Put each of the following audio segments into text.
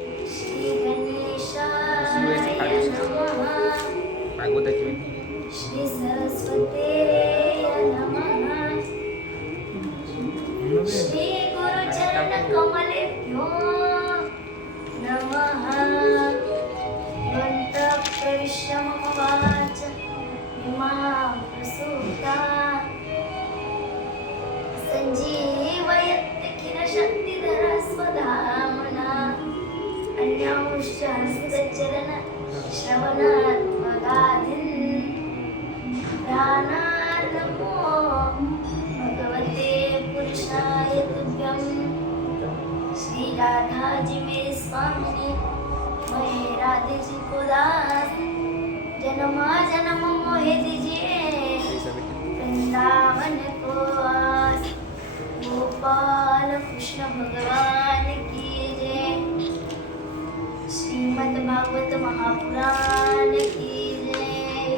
श्री गणेशाय नमः श्री नमः गुरुचरण कमलेभ्यो नमः ग्रंथ इमां प्रसूता. सञ्जीवयत् अन्यांश्च हस्तचरण श्रवणात्मगाधिन् भगवते पुरुषाय तुभ्यं। श्रीराधाजी मेरे स्वामिनी मैं राधे जी को दास जन्मा जन्म मोहे दीजिए वृंदावन को आस गोपाल कृष्ण भगवान की श्रीमद् भागवत महापुराण की जय।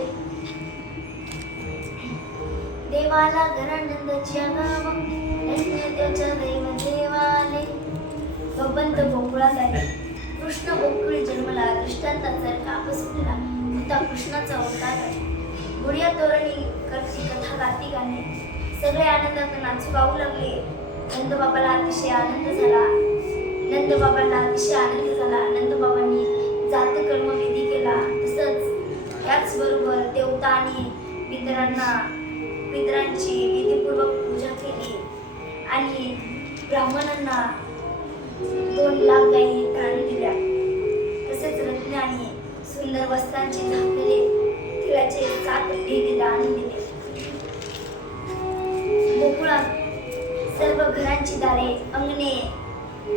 देवाला घरानंदच्या गाव धन्य त्याच्या दैव देवाले भगवंत गोकुळात आले कृष्ण गोकुळ जन्मला दृष्टांताचा कापस उठला होता कृष्णाचा अवतार आहे. गुडिया तोरणी करची कथा गाती गाणे. सगळे आनंदात नाचू गाऊ लागले. नंदबाबाला अतिशय आनंद झाला. नंदबाबाला अतिशय आनंद त्याचबरोबर देवता आणि पितरांना पितरांची विधीपूर्वक पूजा केली. आणि ब्राह्मणांना दोन लाख गायी दान दिल्या. तसेच रत्ने आणि सुंदर वस्त्रांचे झाकलेले तिळाचे सात ढेगे दान दिले. गोकुळात सर्व घरांची दारे अंगणे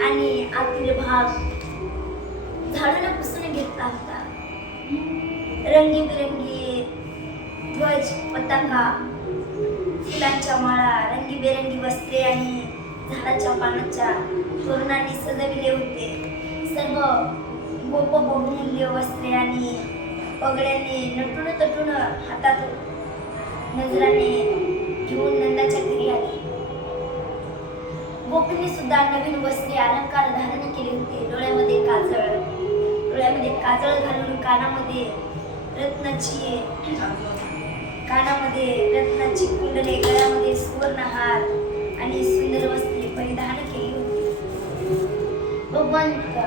आणि आतील भाग झाडून पुसून घेतला होता. रंगीबिरंगी ध्वज पताका फुलांच्या माळा रंगीबेरंगी वस्त्रे आणि झाडाच्या पानाच्या तोरणाने सजविले होते. सर्व गोप बहुमूल्य वस्त्रे आणि पगड्यांनी नटून तटून हातात नजराने घेऊन नंदाच्या घरी आली. गोपींनी सुद्धा नवीन वस्त्रे अलंकार धारण केले होते. डोळ्यामध्ये काजळ डोळ्यामध्ये काजळ घालून कानामध्ये रत्नाची कानामध्ये रत्नाची कुंडले गळ्यामध्ये सुवर्णहार आणि सुंदर वस्त्रे परिधान केली होती. भगवंत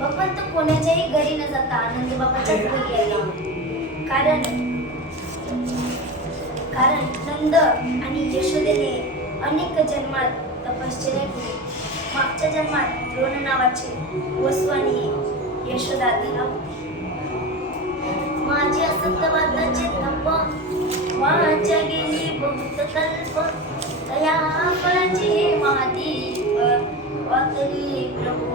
भगवंत कोणाच्याही घरी न जाता आनंद बाबाच्या घरी आले. कारण कारण नंद आणि यशोदेने अनेक जन्मात तपश्चर्या केली. मागच्या जन्मात द्रोण नावाचे वसू आणि यशोदा धरा माझी असत्यवादाचे तप माझ्या गेली बहुत कल्प तया फळाची माती वातली प्रभू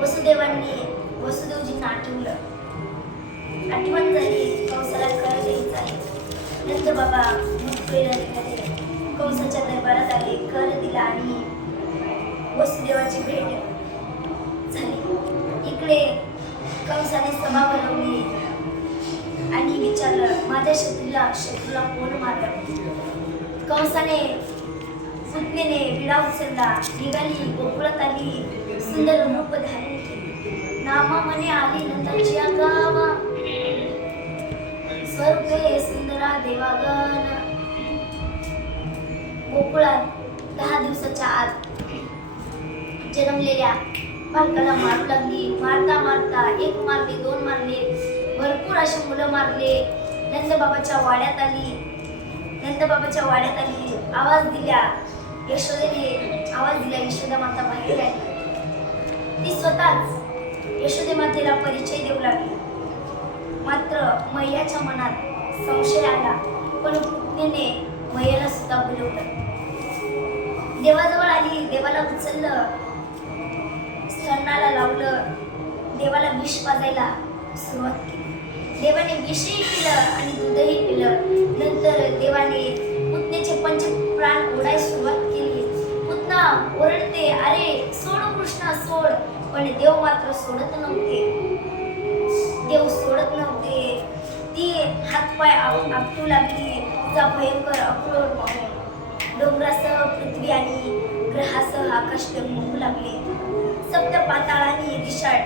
वसुदेवांनी वसुदेवजींना आठवलं आठवण झाली कंसाला कर द्यायचा आहे. नंतर बाबा मुक्तीला कंसाच्या दरबारात आले कर दिला आणि वसुदेवाची भेट झाली. इकडे कंसाने सभा बनवली माझ्या शत्रूला शत्रूला कोण मारलं कंसाने सुटलेने विडा उचलला निघाली गोकुळात आली सुंदर रूप धारण नामा मने आली नंतरची गावा स्वरूपे सुंदरा देवागण. गोकुळात दहा दिवसाच्या आत जन्मलेल्या बालकाला मारू लागली. मारता मारता एक मारले दोन मारले. भरपूर असे मुलं मारले. नंदबाबाच्या वाड्यात आली. नंदबाबाच्या वाड्यात आली. आवाज दिल्या यशोदेने आवाज दिला. यशोदा माता बाहेर आली. ती स्वतःच यशोदे मातेला परिचय देऊ लागली. मात्र मैयाच्या मनात संशय आला. पण पुतणीने मैयाला सुद्धा बोलवलं. देवाजवळ आली. देवाला उचललं. स्तनाला लावलं. देवाला विष पाजायला सुरुवात केली. देवाने विषही पिलं आणि दूधही पिलं नंतर देवाने पुतनेचे पंच प्राण ओढायला सुरुवात केली. पुतना ओरडते अरे सोड कृष्णा सोड. पण देव मात्र सोडत नव्हते. देव सोडत नव्हते. ती हातपाय आपटू लागली. तुझा भयंकर अक्रोड पाहून डोंगरासह पृथ्वी आणि ग्रहासह आकाश डगमगू लागले. सप्त पाताळाने दिशा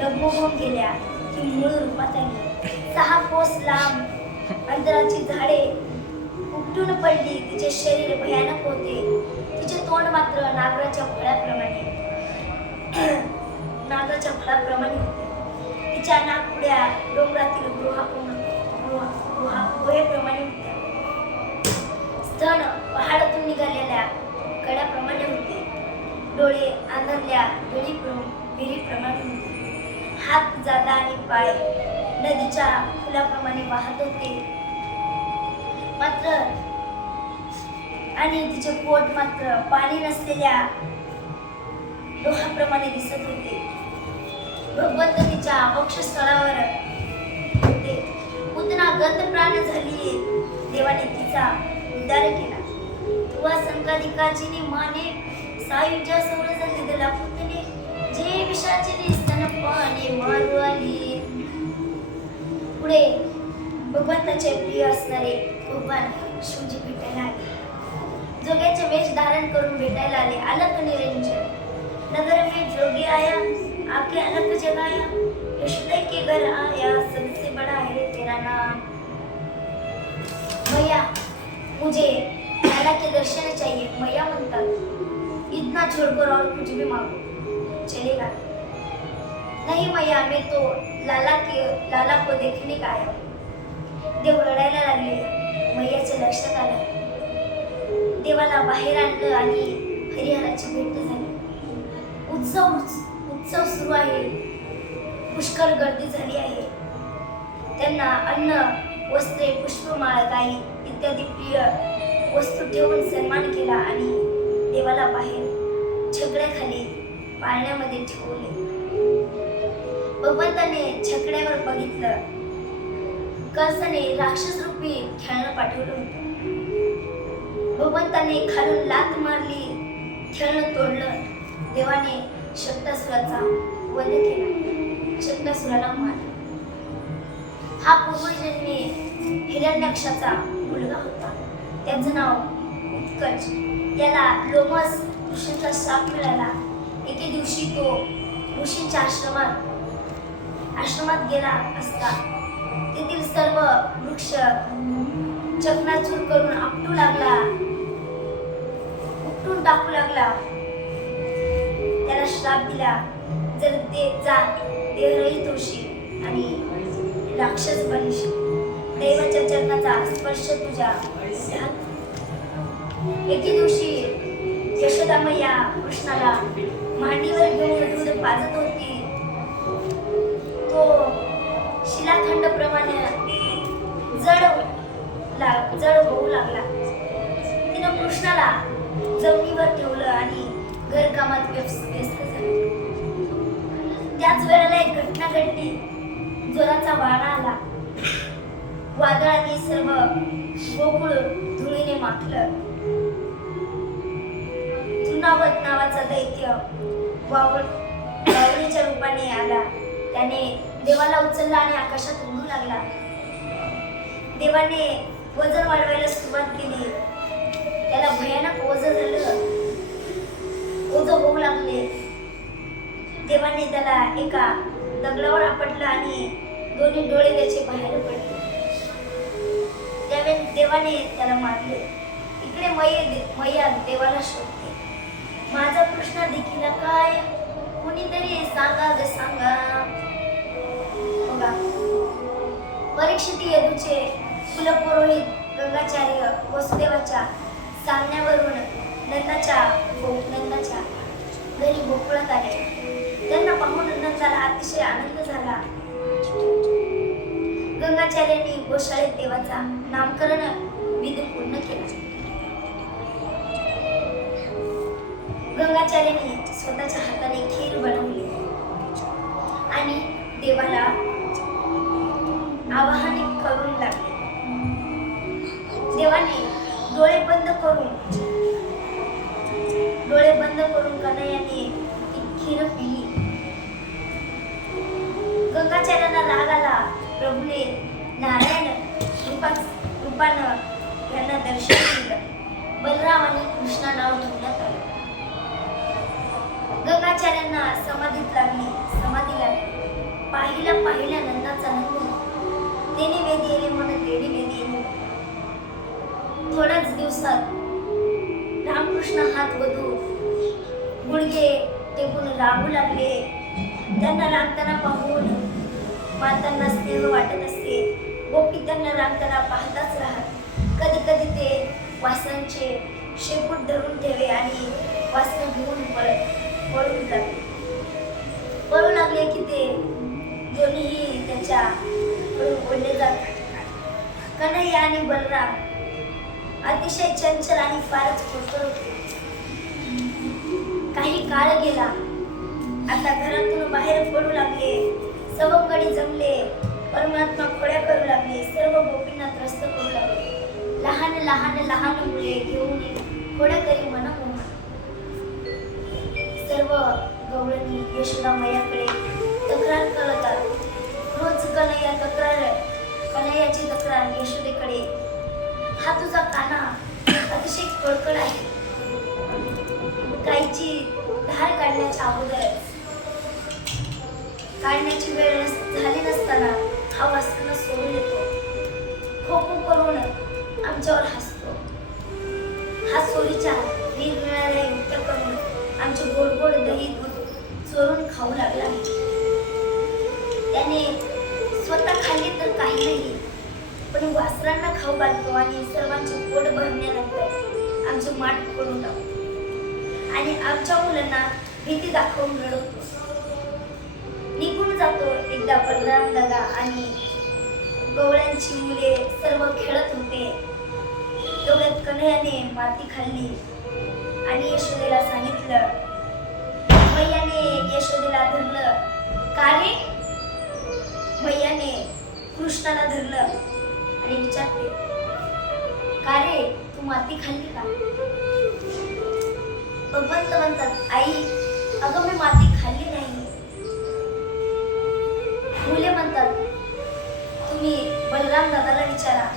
डगमगून गेल्या की मूळ रूपात आली. सहा कोस लांब अंतराची झाडे उपटून पडली. तिचे शरीर भयानक होते. तिचे तोंड मात्र नागराच्या फळाप्रमाणे. नागराच्या फळाप्रमाणे होते. तिच्या नागपुड्या डोंगरातील गुहा गुहा गुहेप्रमाणे होत्या. स्तन पहाडातून निघालेल्या कड्याप्रमाणे होते. डोळे आंधरल्या विहिरी विहिरीप्रमाणे होते. हात जादा आणि पाय नदीच्या फुलाप्रमाणे वाहत होते. मात्र आणि तिचे पोट मात्र पाणी नसलेल्या लोहाप्रमाणे दिसत होते. भगवंत तिच्या वक्षस्थळावर होते. पुतना गंध प्राण झाली देवाने तिचा उद्धार केला. तुवा संकाधिकाजीने माने सायुजा सौर झाली दिला पुतने जे विषाचे स्तनपाने मारवाली. पुढे भगवंताचे प्रिय असणारे भगवान शिवजी भेटायला आले. जोग्याचे वेश धारण करून भेटायला आले अलक निरंजन. नगर में जोगी आया आके अलग जगाया. यशोदय के घर आया सबसे बड़ा है तेरा नाम. भैया मुझे लाला के दर्शन चाहिए मैया म्हणतात इतना छोड़कर और कुछ भी मांगो. चलेगा. नहीं मैया मैं तो लाला के लाला को देखने का आया देव रडायला लागले. मैयाच्या लक्षात आलं देवाला बाहेर आणलं आणि हरिहराची भेट झाली. उत्सव उत्सव सुरू आहे. पुष्कळ गर्दी झाली आहे. त्यांना अन्न वस्त्रे पुष्पमाळ गाई इत्यादी प्रिय वस्तू ठेवून सन्मान केला आणि देवाला बाहेर छगड्याखाली पाळण्यामध्ये ठेवले. भगवंताने छकड्यावर बघितलं. कंसाने राक्षस रूपी खेळणं पाठवलं होतं. भगवंताने खालून लात मारली खेळणं तोडलं. देवाने शक्तासुराचा वध केला. शक्तासुराला मारला. हा पूर्वजन्मी हिरण्यक्षाचा मुलगा होता. त्याचं नाव उत्कच. याला लोमस ऋषीचा शाप मिळाला. एके दिवशी तो ऋषीच्या आश्रमात आश्रमात गेला असता. तेथील सर्व वृक्ष चकनाचूर करून आपटू लागला. उपटून टाकू लागला. त्याला श्राप दिला जर ते जा देहरहित होशील आणि राक्षस बनशील. देवाच्या चरणाचा स्पर्श तुझ्या एके दिवशी यशोदा मैया कृष्णाला मांडीवर घेऊन दूध पाजत होती. शिलाखंड प्रमाणे जड लाग जड होऊ लागला. तिनं कृष्णाला जमिनीवर ठेवलं आणि घरकामात व्यस्त व्यस्त झालं. त्याच वेळेला एक घटना घडली. जोराचा वारा आला. वादळाने सर्व गोकुळ धुळीने माखलं. धुनावत नावाचा दैत्य वावळ वावळीच्या रूपाने आला. त्याने देवाला उचलला आणि आकाशात उडू लागला. देवाने वजन वाढवायला सुरुवात केली. त्याला भयानक ओझ झालं. ओझ होऊ लागले. देवाने त्याला एका दगडावर आपटलं आणि दोन्ही डोळे त्याचे बाहेर पडले. त्यावेळी देवाने त्याला मारले. इकडे मैया मैया देवाला शोधते. माझा कृष्ण देखील काय? कुणीतरी सांगा ग सांगा. गंगा. परीक्षित यदूचे कुलपुरोहित गंगाचार्य वसुदेवाच्या सामन्यावरून नंदाच्या नंदाच्या घरी गोकुळात आले. त्यांना पाहून नंदाला अतिशय आनंद झाला. गंगाचार्यांनी गोशाळेत देवाचा नामकरण विधी पूर्ण केला. गंगाचार्यांनी स्वतःच्या हाताने खीर बनवली. आणि देवाला आवाहन करून लागले. देवाने डोळे बंद करून डोळे बंद करून कन्हैयाने खीर पिली. गंगाचार्यांना राग आला. प्रभूने नारायण रूपा रूपानं यांना दर्शन दिलं. बलराम आणि कृष्णा नाव ठेवण्यात आलं. गंगाचार्यांना समाधीत लागली समाधी लागली. पाहिला पाहिला नंदाचा नंद. तेने वेदी येले मन तेडी वेदी थोड्याच दिवसात रामकृष्ण हात वधू. गुडघे टेकून राबू लागले. त्यांना रांगताना पाहून मातांना स्नेह वाटत असते. गोपी त्यांना रांगताना पाहताच राहत. कधी कधी ते वासनांचे शेपूट धरून ठेवे आणि वासनं घेऊन पळत पळून लागले पळू लागले की ते कन्हैया आणि बलराम अतिशय चंचल आणि फारच खोडकर होते. काही काळ गेला. आता घरातून बाहेर पडू लागले. सवंगडी जमले. परमात्मा खोड्या करू लागले. सर्व गोपींना त्रस्त करू लागले. लहान लहान लहान मुले घेऊन खोड्या करी मन सर्व गवळणी यशोदा मैयाकडे तक्रार करतात रोज कन्हैया तक्रार कन्हैयाची तक्रार यशोदेकडे. हा तुझा काना अतिशय कडकड आहे. गायची धार काढण्याच्या अगोदर काढण्याची वेळ झाली नसताना हा वासना सोडून येतो. खो खो करून आमच्यावर हसतो. हा सोरीच्या निरनिराळ्या युक्त्या करून आमचे गोड गोड दही दूध चोरून खाऊ लागला. त्याने स्वतः खाली काही नाही. पण वासरांना खाऊ घालतो आणि सर्वांचे पोट भरण्यानंतर आमचे माठ पडून टाकतो आणि आमच्या मुलांना भीती दाखवून रडवतो. निघून जातो एकदा बलराम दादा आणि गवळ्यांची मुले सर्व खेळत होते. तेवढ्यात कन्हयाने माती खाल्ली आणि यशोदेला सांगितलं मैयाने यशोदेला धरलं. का रे? मैयाने कृष्णाला धरलं आणि विचारते का रे तू माती खाल्ली का? भगवंत म्हणतात आई अगं मी माती खाल्ली नाही. मुले म्हणतात तुम्ही बलराम दादाला विचारा.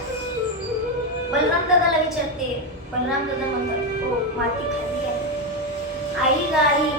बलराम दादाला विचारते बलराम दादा म्हणतात हो माती खाल्ली आहे. आई गा आई.